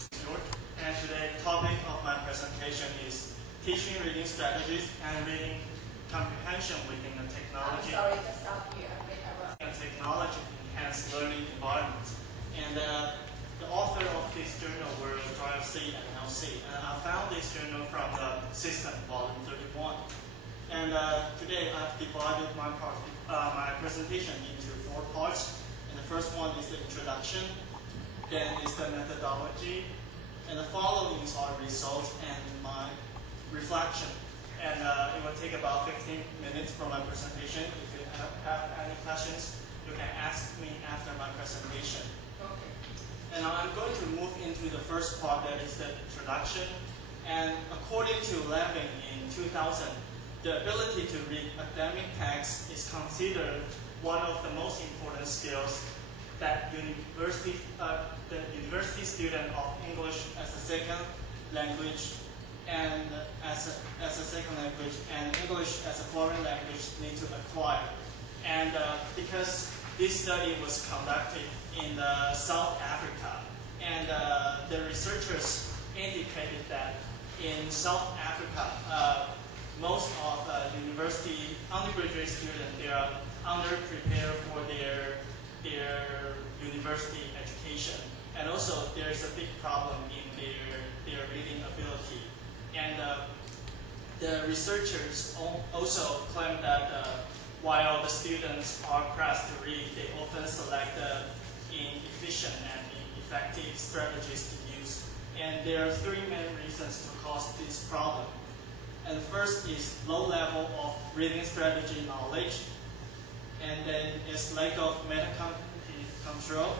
And today's topic of my presentation is teaching reading strategies and reading comprehension within a technology. Just stop here. And technology enhanced learning environment. And the author of this journal were Drive C and LC. And I found this journal from the System, volume 31. And today I've divided my presentation into 4 parts. And the first one is the introduction, then is the methodology, and the following are results and my reflection. And it will take about 15 minutes for my presentation. If you have any questions, you can ask me after my presentation. Okay. And I'm going to move into the first part, that is the introduction. And according to Levin in 2000, the ability to read academic texts is considered one of the most important skills that the university student of English as a second language and as a second language and English as a foreign language need to acquire. And because this study was conducted in South Africa, and the researchers indicated that in South Africa, most of university undergraduate students, they are underprepared for their university education, and also there is a big problem in their reading ability. And the researchers also claim that while the students are pressed to read, they often select inefficient and ineffective strategies to use. And there are 3 main reasons to cause this problem. And first is low level of reading strategy knowledge, and then is lack of metacognitive control.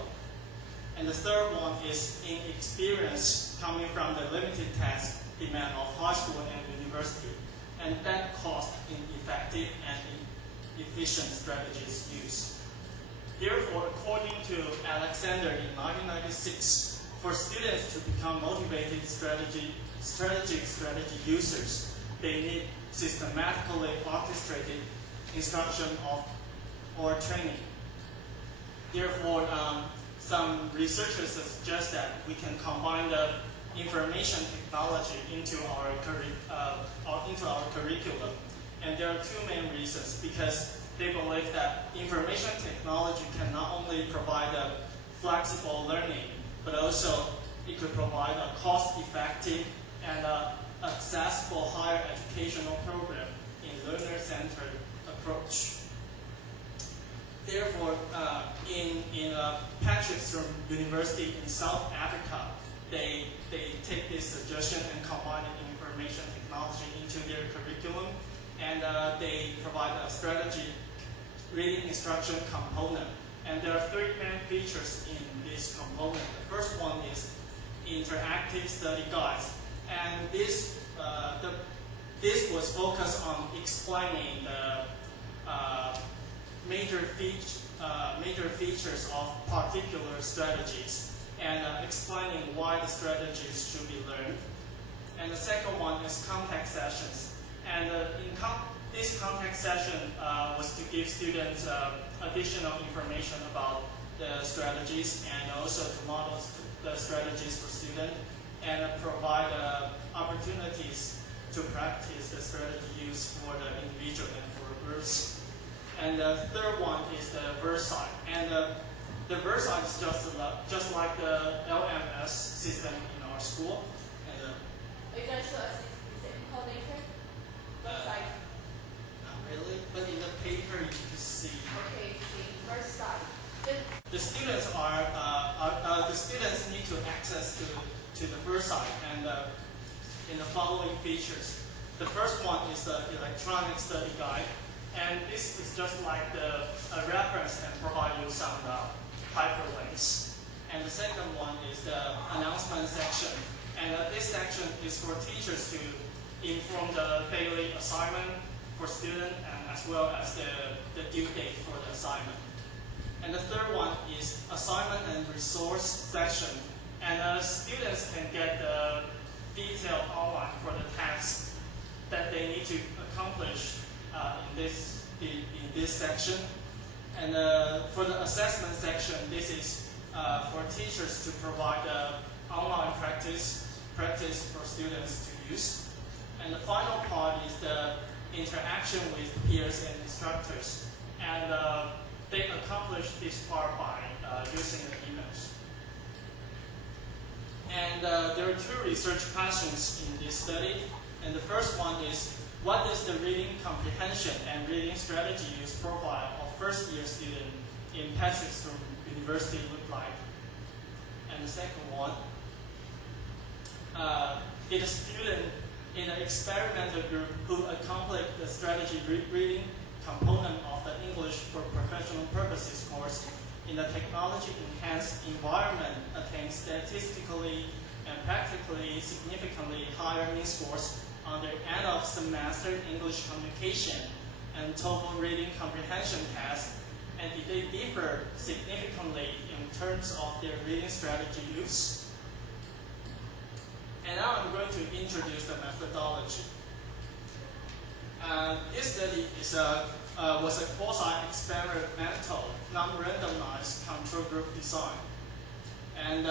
And the third one is inexperience coming from the limited task demand of high school and university, and that caused ineffective and inefficient strategies used. Therefore, according to Alexander in 1996, for students to become motivated strategic strategy users, they need systematically orchestrated instruction or training. Therefore, some researchers suggest that we can combine the information technology into our curriculum. And there are 2 main reasons, because they believe that information technology can not only provide a flexible learning, but also it could provide a cost-effective and accessible higher educational program in learner-centered approach. Therefore, in Potchefstroom University in South Africa, they take this suggestion and combine information technology into their curriculum, and they provide a strategy reading instruction component. And there are 3 main features in this component. The first one is interactive study guides, and this was focused on explaining the major features of particular strategies and explaining why the strategies should be learned. And the second one is contact sessions. And this contact session was to give students additional information about the strategies, and also to model the strategies for students, and provide opportunities to practice the strategy used for the individual and for groups. And the third one is the Vercite. And the Vercite is just like the LMS system in our school. And, are you going to show us the example later? Vercite. Not really, but in the paper you can see. Okay, see, Vercite. The students need to access to the Vercite, and in the following features. The first one is the electronic study guide. And this is just like a reference and provide you some hyperlinks. And the second one is the announcement section. And this section is for teachers to inform the daily assignment for students, and as well as the due date for the assignment. And the third one is assignment and resource section. And students can get the detailed outline for the tasks that they need to accomplish in this section. And for the assessment section, this is for teachers to provide online practice for students to use. And the final part is the interaction with peers and instructors. And they accomplish this part by using the emails. And there are two research questions in this study. And the first one is, what is the reading comprehension and reading strategy use profile of first-year student in Patrickston University look like? And the second one, did a student in an experimental group who accomplished the strategy reading component of the English for Professional Purposes course in the technology-enhanced environment attain statistically and practically significantly higher mean scores on their end of semester English communication and TOEFL reading comprehension tests, and did they differ significantly in terms of their reading strategy use? And now I'm going to introduce the methodology. This study was a quasi-experimental, non-randomized control group design. And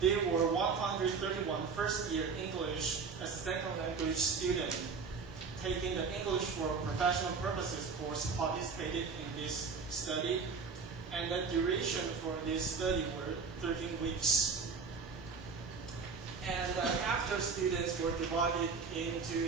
there were 131 first-year English as a second language students taking the English for Professional Purposes course participated in this study. And the duration for this study were 13 weeks. And after students were divided into